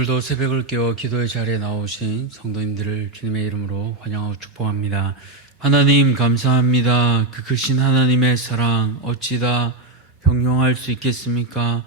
오늘도 새벽을 깨워 기도의 자리에 나오신 성도님들을 주님의 이름으로 환영하고 축복합니다. 하나님 감사합니다. 그 크신 하나님의 사랑 어찌다 형용할 수 있겠습니까?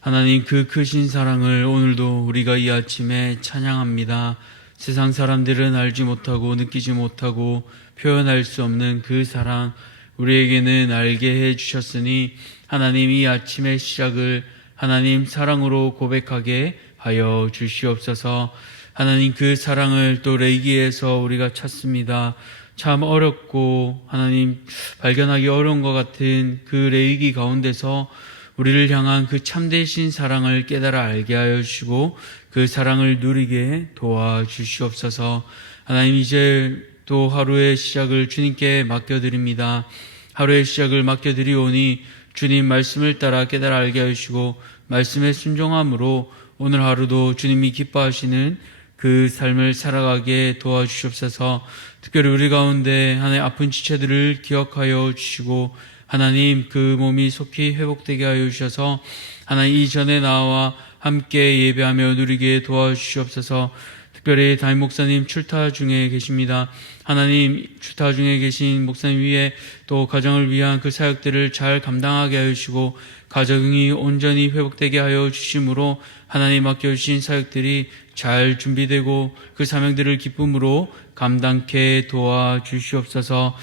하나님 그 크신 사랑을 오늘도 우리가 이 아침에 찬양합니다. 세상 사람들은 알지 못하고 느끼지 못하고 표현할 수 없는 그 사랑 우리에게는 알게 해주셨으니 하나님 이 아침의 시작을 하나님 사랑으로 고백하게 하여 주시옵소서. 하나님 그 사랑을 또 레이기에서 우리가 찾습니다. 참 어렵고 하나님 발견하기 어려운 것 같은 그 레이기 가운데서 우리를 향한 그 참되신 사랑을 깨달아 알게 하여 주시고 그 사랑을 누리게 도와주시옵소서. 하나님 이제 또 하루의 시작을 주님께 맡겨드립니다. 하루의 시작을 맡겨드리오니 주님 말씀을 따라 깨달아 알게 하여 주시고 말씀의 순종함으로 오늘 하루도 주님이 기뻐하시는 그 삶을 살아가게 도와주시옵소서. 특별히 우리 가운데 하나님 아픈 지체들을 기억하여 주시고 하나님 그 몸이 속히 회복되게 하여 주셔서 하나님 이전에 나와 함께 예배하며 누리게 도와주시옵소서. 특별히 담임 목사님 출타 중에 계십니다. 하나님 출타 중에 계신 목사님 위에 또 가정을 위한 그 사역들을 잘 감당하게 하여 주시고 가정이 온전히 회복되게 하여 주심으로 하나님 맡겨주신 사역들이 잘 준비되고 그 사명들을 기쁨으로 감당케 도와주시옵소서.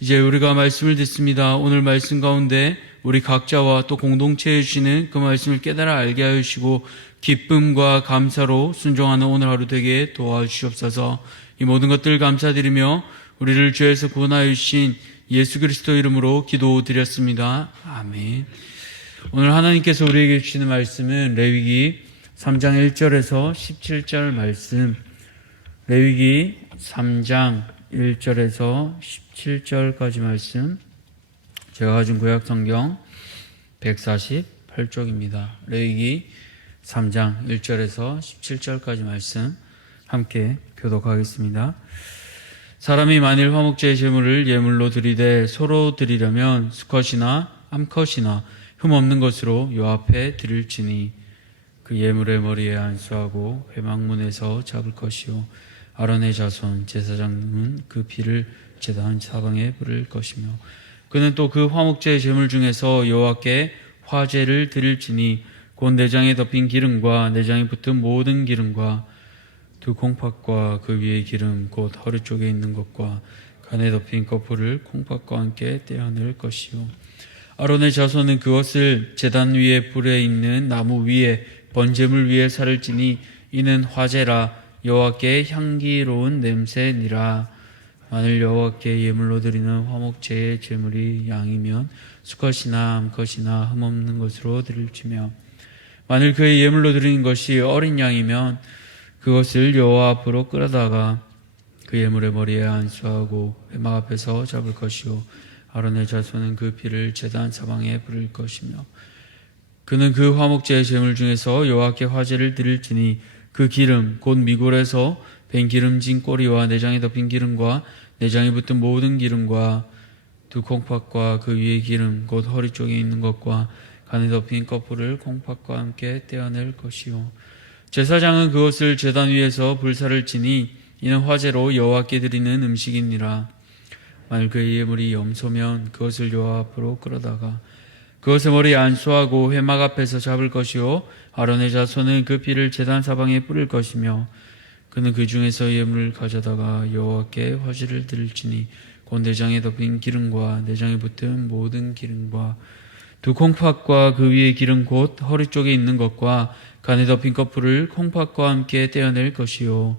이제 우리가 말씀을 듣습니다. 오늘 말씀 가운데 우리 각자와 또 공동체에 주시는 그 말씀을 깨달아 알게 하여 주시고 기쁨과 감사로 순종하는 오늘 하루 되게 도와주시옵소서. 이 모든 것들 감사드리며 우리를 죄에서 구원하여 주신 예수 그리스도 이름으로 기도드렸습니다. 아멘. 오늘 하나님께서 우리에게 주시는 말씀은 레위기 3장 1절에서 17절 말씀, 레위기 3장 1절에서 17절까지 말씀, 제가 가진 구약성경 148쪽입니다. 레위기 3장 1절에서 17절까지 말씀 함께 교독하겠습니다. 사람이 만일 화목제의 제물을 예물로 드리되 서로 드리려면 수컷이나 암컷이나 흠없는 것으로 여호와 앞에 드릴지니 그 예물의 머리에 안수하고 회막문에서 잡을 것이요 아론의 자손 제사장은 그 피를 제단 사방에 뿌릴 것이며 그는 또 그 화목제의 제물 중에서 여호와께 화제를 드릴지니 곧 내장에 덮인 기름과 내장에 붙은 모든 기름과 두 콩팥과 그 위의 기름 곧 허리 쪽에 있는 것과 간에 덮인 거풀을 콩팥과 함께 떼어낼 것이요 아론의 자손은 그것을 제단 위에 불에 있는 나무 위에 번제물 위에 살을지니 이는 화제라 여호와께 향기로운 냄새니라. 만일 여호와께 예물로 드리는 화목제의 제물이 양이면 수컷이나 암컷이나 흠없는 것으로 드릴지며 만일 그의 예물로 드리는 것이 어린 양이면 그것을 여호와 앞으로 끌어다가 그 예물의 머리에 안수하고 회막 앞에서 잡을 것이요 아론의 자손은 그 피를 제단 사방에 뿌릴 것이며 그는 그 화목제의 제물 중에서 여호와께 화제를 드릴지니 그 기름 곧 미골에서 벤 기름진 꼬리와 내장에 덮인 기름과 내장에 붙은 모든 기름과 두 콩팥과 그 위의 기름 곧 허리 쪽에 있는 것과 간에 덮인 거풀을 콩팥과 함께 떼어낼 것이요 제사장은 그것을 제단 위에서 불사를 지니 이는 화제로 여호와께 드리는 음식이니라. 만일 그의 예물이 염소면 그것을 여호와 앞으로 끌어다가 그것을 머리에 안수하고 회막 앞에서 잡을 것이요 아론의 자손은 그 피를 제단 사방에 뿌릴 것이며 그는 그 중에서 예물을 가져다가 여호와께 화제를 드릴지니 곧 내장에 덮인 기름과 내장에 붙은 모든 기름과 두 콩팥과 그 위의 기름 곧 허리 쪽에 있는 것과 간에 덮인 거풀을 콩팥과 함께 떼어낼 것이요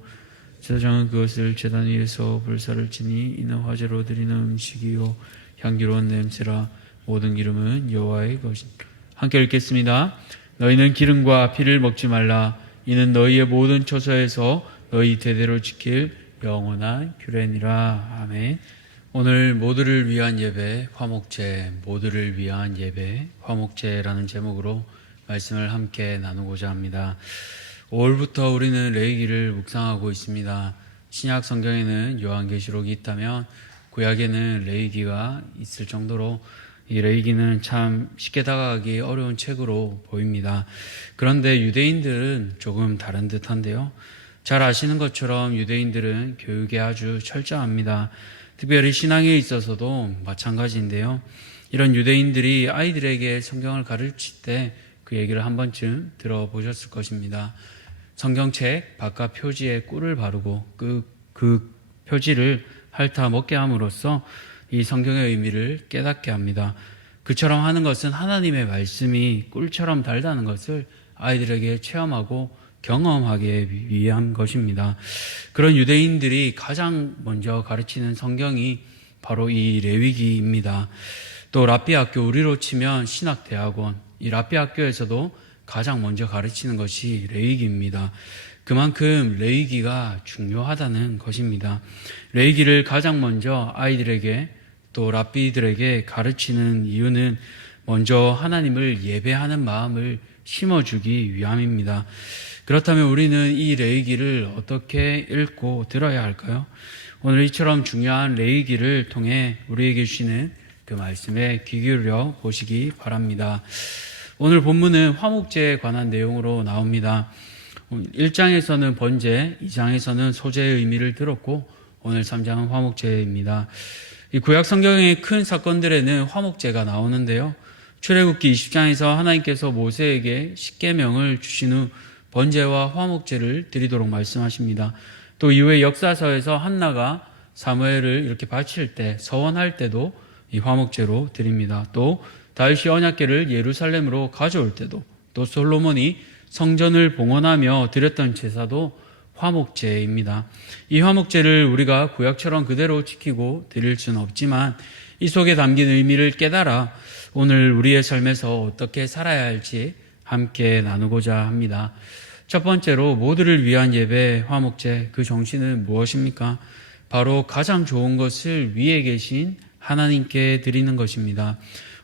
제사장은 그것을 제단 위에서 불사를 지니 이는 화제로 드리는 음식이요 향기로운 냄새라. 모든 기름은 여호와의 것이니라. 함께 읽겠습니다. 너희는 기름과 피를 먹지 말라. 이는 너희의 모든 처소에서 너희 대대로 지킬 영원한 규례니라. 아멘. 오늘 모두를 위한 예배 화목제, 모두를 위한 예배 화목제라는 제목으로 말씀을 함께 나누고자 합니다. 5월부터 우리는 레위기를 묵상하고 있습니다. 신약 성경에는 요한계시록이 있다면 구약에는 레위기가 있을 정도로 이 레위기는 참 쉽게 다가가기 어려운 책으로 보입니다. 그런데 유대인들은 조금 다른 듯한데요. 잘 아시는 것처럼 유대인들은 교육에 아주 철저합니다. 특별히 신앙에 있어서도 마찬가지인데요. 이런 유대인들이 아이들에게 성경을 가르칠 때 그 얘기를 한 번쯤 들어보셨을 것입니다. 성경책 바깥 표지에 꿀을 바르고 그 표지를 핥아 먹게 함으로써 이 성경의 의미를 깨닫게 합니다. 그처럼 하는 것은 하나님의 말씀이 꿀처럼 달다는 것을 아이들에게 체험하고 경험하기 위한 것입니다. 그런 유대인들이 가장 먼저 가르치는 성경이 바로 이 레위기입니다. 또 랍비 학교, 우리로 치면 신학대학원, 이 랍비 학교에서도 가장 먼저 가르치는 것이 레위기입니다. 그만큼 레위기가 중요하다는 것입니다. 레위기를 가장 먼저 아이들에게 또 랍비들에게 가르치는 이유는 먼저 하나님을 예배하는 마음을 심어주기 위함입니다. 그렇다면 우리는 이 레위기를 어떻게 읽고 들어야 할까요? 오늘 이처럼 중요한 레위기를 통해 우리에게 주시는 그 말씀에 귀 기울여 보시기 바랍니다. 오늘 본문은 화목제에 관한 내용으로 나옵니다. 1장에서는 번제, 2장에서는 소제의 의미를 들었고 오늘 3장은 화목제입니다. 이 구약 성경의 큰 사건들에는 화목제가 나오는데요. 출애굽기 20장에서 하나님께서 모세에게 십계명을 주신 후 번제와 화목제를 드리도록 말씀하십니다. 또 이후에 역사서에서 한나가 사무엘을 이렇게 바칠 때, 서원할 때도 이 화목제로 드립니다. 또 다윗이 언약궤를 예루살렘으로 가져올 때도, 또 솔로몬이 성전을 봉헌하며 드렸던 제사도 화목제입니다. 이 화목제를 우리가 구약처럼 그대로 지키고 드릴 수는 없지만 이 속에 담긴 의미를 깨달아 오늘 우리의 삶에서 어떻게 살아야 할지 함께 나누고자 합니다. 첫 번째로 모두를 위한 예배 화목제, 그 정신은 무엇입니까? 바로 가장 좋은 것을 위에 계신 하나님께 드리는 것입니다.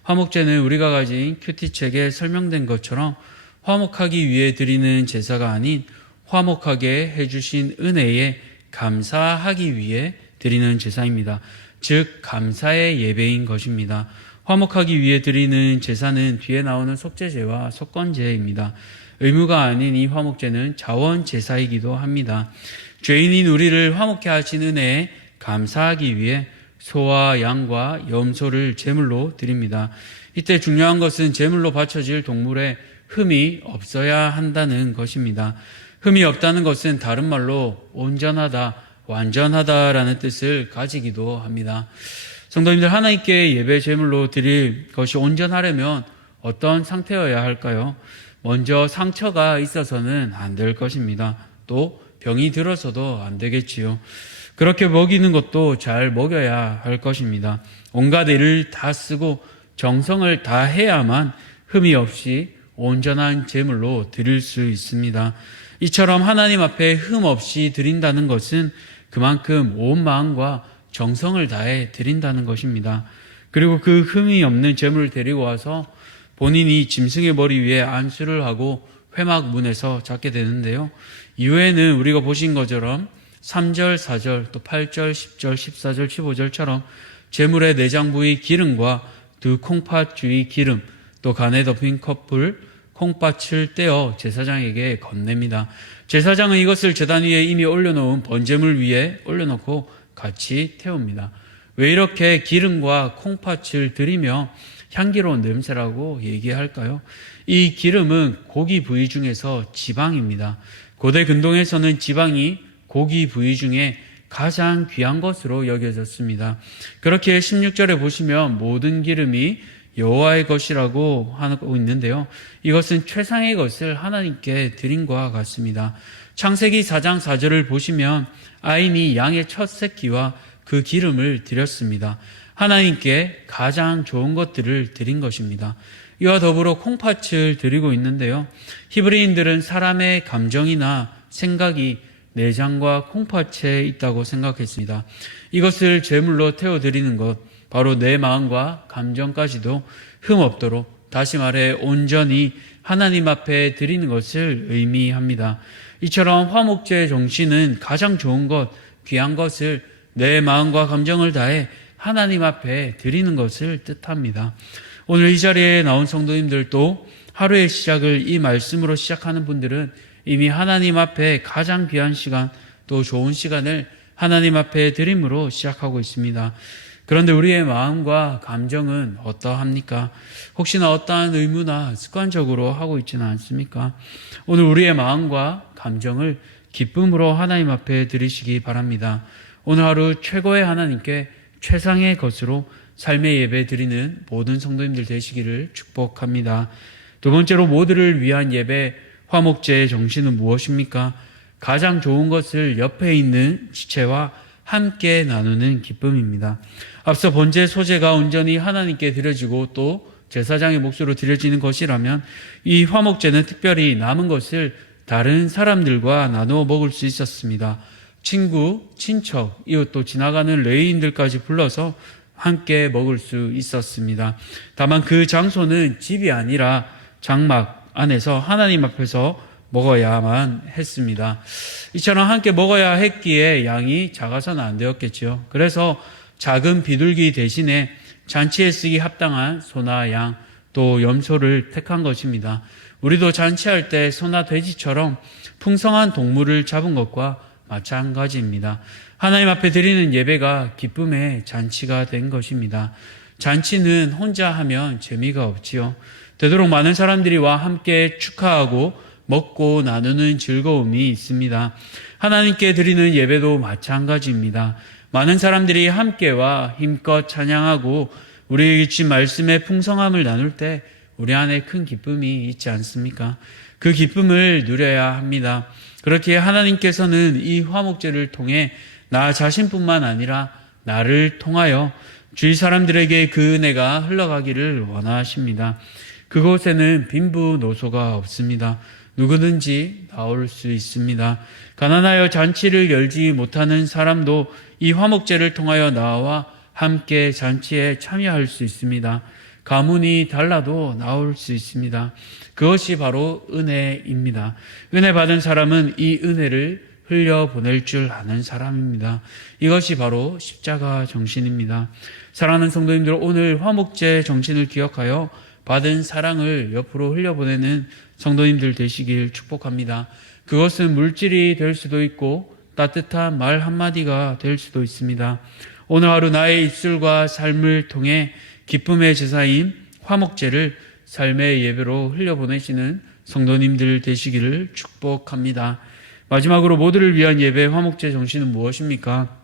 화목제는 우리가 가진 큐티책에 설명된 것처럼 화목하기 위해 드리는 제사가 아닌 화목하게 해주신 은혜에 감사하기 위해 드리는 제사입니다. 즉 감사의 예배인 것입니다. 화목하기 위해 드리는 제사는 뒤에 나오는 속죄제와 속건제입니다. 의무가 아닌 이 화목제는 자원 제사이기도 합니다. 죄인인 우리를 화목케 하신 은혜에 감사하기 위해 소와 양과 염소를 제물로 드립니다. 이때 중요한 것은 제물로 바쳐질 동물에 흠이 없어야 한다는 것입니다. 흠이 없다는 것은 다른 말로 온전하다, 완전하다라는 뜻을 가지기도 합니다. 성도님들, 하나님께 예배 제물로 드릴 것이 온전하려면 어떤 상태여야 할까요? 먼저 상처가 있어서는 안 될 것입니다. 또 병이 들어서도 안 되겠지요. 그렇게 먹이는 것도 잘 먹여야 할 것입니다. 온갖 애를 다 쓰고 정성을 다 해야만 흠이 없이 온전한 제물로 드릴 수 있습니다. 이처럼 하나님 앞에 흠 없이 드린다는 것은 그만큼 온 마음과 정성을 다해 드린다는 것입니다. 그리고 그 흠이 없는 제물을 데리고 와서 본인이 짐승의 머리 위에 안수를 하고 회막문에서 잡게 되는데요. 이후에는 우리가 보신 것처럼 3절, 4절, 또 8절, 10절, 14절, 15절처럼 제물의 내장 부위 기름과 두 콩팥 주위 기름, 또 간에 덮인 컵불, 콩팥을 떼어 제사장에게 건넵니다. 제사장은 이것을 제단 위에 이미 올려놓은 번제물 위에 올려놓고 같이 태웁니다. 왜 이렇게 기름과 콩팥을 드리며 향기로운 냄새라고 얘기할까요? 이 기름은 고기 부위 중에서 지방입니다. 고대 근동에서는 지방이 고기 부위 중에 가장 귀한 것으로 여겨졌습니다. 그렇게 16절에 보시면 모든 기름이 여호와의 것이라고 하고 있는데요. 이것은 최상의 것을 하나님께 드린 것과 같습니다. 창세기 4장 4절을 보시면 아인이 양의 첫 새끼와 그 기름을 드렸습니다. 하나님께 가장 좋은 것들을 드린 것입니다. 이와 더불어 콩팥을 드리고 있는데요. 히브리인들은 사람의 감정이나 생각이 내장과 콩팥에 있다고 생각했습니다. 이것을 제물로 태워드리는 것, 바로 내 마음과 감정까지도 흠 없도록, 다시 말해 온전히 하나님 앞에 드리는 것을 의미합니다. 이처럼 화목제의 정신은 가장 좋은 것, 귀한 것을 내 마음과 감정을 다해 하나님 앞에 드리는 것을 뜻합니다. 오늘 이 자리에 나온 성도님들도 하루의 시작을 이 말씀으로 시작하는 분들은 이미 하나님 앞에 가장 귀한 시간, 또 좋은 시간을 하나님 앞에 드림으로 시작하고 있습니다. 그런데 우리의 마음과 감정은 어떠합니까? 혹시나 어떠한 의무나 습관적으로 하고 있지는 않습니까? 오늘 우리의 마음과 감정을 기쁨으로 하나님 앞에 드리시기 바랍니다. 오늘 하루 최고의 하나님께 최상의 것으로 삶의 예배 드리는 모든 성도님들 되시기를 축복합니다. 두 번째로 모두를 위한 예배 화목제의 정신은 무엇입니까? 가장 좋은 것을 옆에 있는 지체와 함께 나누는 기쁨입니다. 앞서 번제 소제가 온전히 하나님께 드려지고 또 제사장의 몫으로 드려지는 것이라면 이 화목제는 특별히 남은 것을 다른 사람들과 나누어 먹을 수 있었습니다. 친구, 친척, 이웃 또 지나가는 레위인들까지 불러서 함께 먹을 수 있었습니다. 다만 그 장소는 집이 아니라 장막 안에서 하나님 앞에서 먹어야만 했습니다. 이처럼 함께 먹어야 했기에 양이 작아서는 안 되었겠죠. 그래서 작은 비둘기 대신에 잔치에 쓰기 합당한 소나 양, 또 염소를 택한 것입니다. 우리도 잔치할 때 소나 돼지처럼 풍성한 동물을 잡은 것과 마찬가지입니다. 하나님 앞에 드리는 예배가 기쁨의 잔치가 된 것입니다. 잔치는 혼자 하면 재미가 없지요. 되도록 많은 사람들이 와 함께 축하하고 먹고 나누는 즐거움이 있습니다. 하나님께 드리는 예배도 마찬가지입니다. 많은 사람들이 함께와 힘껏 찬양하고 우리에게 주신 말씀의 풍성함을 나눌 때 우리 안에 큰 기쁨이 있지 않습니까? 그 기쁨을 누려야 합니다. 그렇기에 하나님께서는 이 화목제를 통해 나 자신뿐만 아니라 나를 통하여 주위 사람들에게 그 은혜가 흘러가기를 원하십니다. 그곳에는 빈부노소가 없습니다. 누구든지 나올 수 있습니다. 가난하여 잔치를 열지 못하는 사람도 이 화목제를 통하여 나와 함께 잔치에 참여할 수 있습니다. 가문이 달라도 나올 수 있습니다. 그것이 바로 은혜입니다. 은혜 받은 사람은 이 은혜를 흘려보낼 줄 아는 사람입니다. 이것이 바로 십자가 정신입니다. 사랑하는 성도님들, 오늘 화목제 정신을 기억하여 받은 사랑을 옆으로 흘려보내는 성도님들 되시길 축복합니다. 그것은 물질이 될 수도 있고 따뜻한 말 한마디가 될 수도 있습니다. 오늘 하루 나의 입술과 삶을 통해 기쁨의 제사인 화목제를 삶의 예배로 흘려보내시는 성도님들 되시기를 축복합니다. 마지막으로 모두를 위한 예배 화목제 정신은 무엇입니까?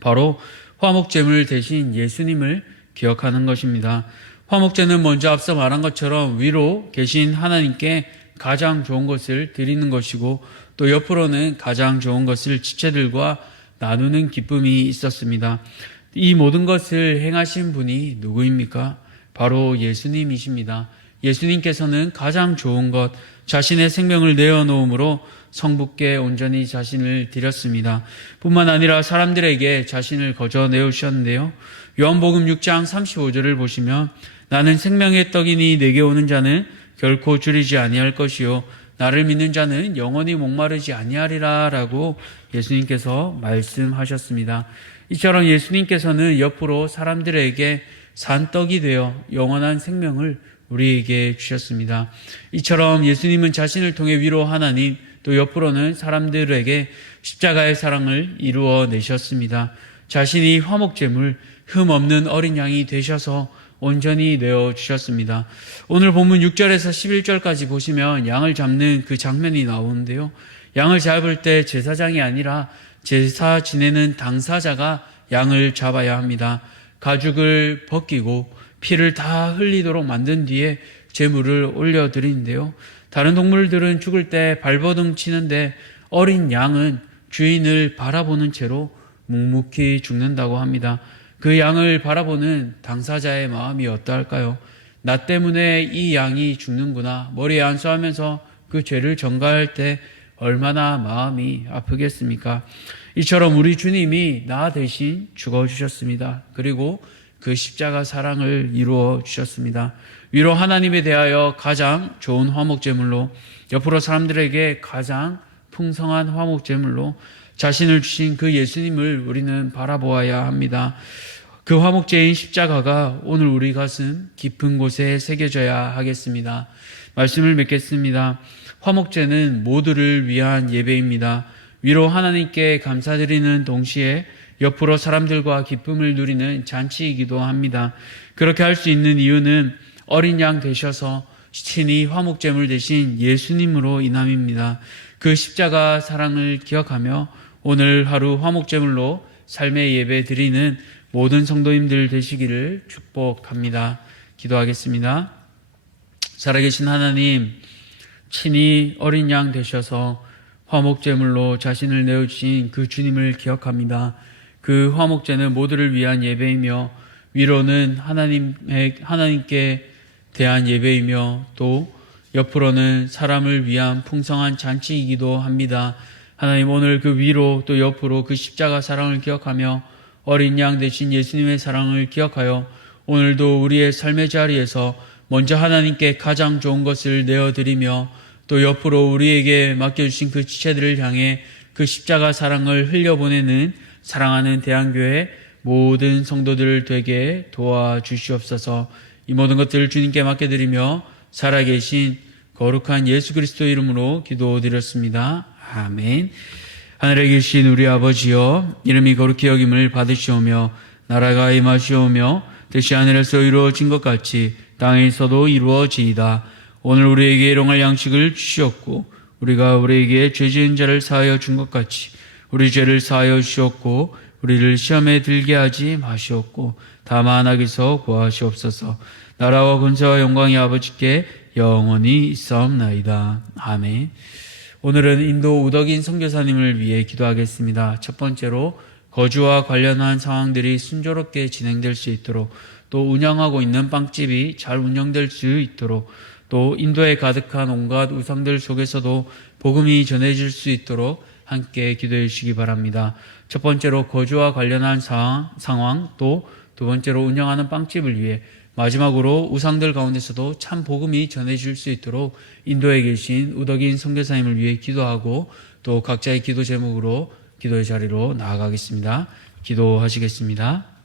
바로 화목제물 대신 예수님을 기억하는 것입니다. 화목제는 먼저 앞서 말한 것처럼 위로 계신 하나님께 가장 좋은 것을 드리는 것이고 또 옆으로는 가장 좋은 것을 지체들과 나누는 기쁨이 있었습니다. 이 모든 것을 행하신 분이 누구입니까? 바로 예수님이십니다. 예수님께서는 가장 좋은 것, 자신의 생명을 내어놓음으로 성부께 온전히 자신을 드렸습니다. 뿐만 아니라 사람들에게 자신을 거저 내어주셨는데요. 요한복음 6장 35절을 보시면 나는 생명의 떡이니 내게 오는 자는 결코 줄이지 아니할 것이요 나를 믿는 자는 영원히 목마르지 아니하리라 라고 예수님께서 말씀하셨습니다. 이처럼 예수님께서는 옆으로 사람들에게 산떡이 되어 영원한 생명을 우리에게 주셨습니다. 이처럼 예수님은 자신을 통해 위로 하나님, 또 옆으로는 사람들에게 십자가의 사랑을 이루어 내셨습니다. 자신이 화목제물, 흠 없는 어린 양이 되셔서 온전히 내어주셨습니다. 오늘 본문 6절에서 11절까지 보시면 양을 잡는 그 장면이 나오는데요. 양을 잡을 때 제사장이 아니라 제사 지내는 당사자가 양을 잡아야 합니다. 가죽을 벗기고 피를 다 흘리도록 만든 뒤에 제물을 올려드리는데요. 다른 동물들은 죽을 때 발버둥 치는데 어린 양은 주인을 바라보는 채로 묵묵히 죽는다고 합니다. 그 양을 바라보는 당사자의 마음이 어떠할까요? 나 때문에 이 양이 죽는구나. 머리에 안수하면서 그 죄를 전가할 때 얼마나 마음이 아프겠습니까? 이처럼 우리 주님이 나 대신 죽어주셨습니다. 그리고 그 십자가 사랑을 이루어 주셨습니다. 위로 하나님에 대하여 가장 좋은 화목제물로, 옆으로 사람들에게 가장 풍성한 화목제물로 자신을 주신 그 예수님을 우리는 바라보아야 합니다. 그 화목제인 십자가가 오늘 우리 가슴 깊은 곳에 새겨져야 하겠습니다. 말씀을 맺겠습니다. 화목제는 모두를 위한 예배입니다. 위로 하나님께 감사드리는 동시에 옆으로 사람들과 기쁨을 누리는 잔치이기도 합니다. 그렇게 할 수 있는 이유는 어린 양 되셔서 친히 화목제물 되신 예수님으로 인함입니다. 그 십자가 사랑을 기억하며 오늘 하루 화목제물로 삶의 예배 드리는 모든 성도님들 되시기를 축복합니다. 기도하겠습니다. 살아계신 하나님, 친히 어린 양 되셔서 화목제물로 자신을 내어주신 그 주님을 기억합니다. 그 화목제는 모두를 위한 예배이며 위로는 하나님께 대한 예배이며 또 옆으로는 사람을 위한 풍성한 잔치이기도 합니다. 하나님, 오늘 그 위로 또 옆으로 그 십자가 사랑을 기억하며 어린 양 되신 예수님의 사랑을 기억하여 오늘도 우리의 삶의 자리에서 먼저 하나님께 가장 좋은 것을 내어드리며 또 옆으로 우리에게 맡겨주신 그 지체들을 향해 그 십자가 사랑을 흘려보내는 사랑하는 대한교회 모든 성도들 되게 도와주시옵소서. 이 모든 것들을 주님께 맡겨드리며 살아계신 거룩한 예수 그리스도 이름으로 기도드렸습니다. 아멘. 하늘에 계신 우리 아버지여, 이름이 거룩히 여김을 받으시오며 나라가 임하시오며 뜻이 하늘에서 이루어진 것 같이 땅에서도 이루어지이다. 오늘 우리에게 일용할 양식을 주시옵고 우리가 우리에게 죄 지은 자를 사하여 준 것 같이 우리 죄를 사하여 주시옵고 우리를 시험에 들게 하지 마시옵고 다만 악에서 구하시옵소서. 나라와 권세와 영광이 아버지께 영원히 있사옵나이다. 아멘. 오늘은 인도 우덕인 선교사님을 위해 기도하겠습니다. 첫 번째로 거주와 관련한 상황들이 순조롭게 진행될 수 있도록, 또 운영하고 있는 빵집이 잘 운영될 수 있도록, 또 인도에 가득한 온갖 우상들 속에서도 복음이 전해질 수 있도록 함께 기도해 주시기 바랍니다. 첫 번째로 거주와 관련한 상황, 또 두 번째로 운영하는 빵집을 위해, 마지막으로 우상들 가운데서도 참 복음이 전해질 수 있도록 인도에 계신 우덕인 선교사님을 위해 기도하고 또 각자의 기도 제목으로 기도의 자리로 나아가겠습니다. 기도하시겠습니다.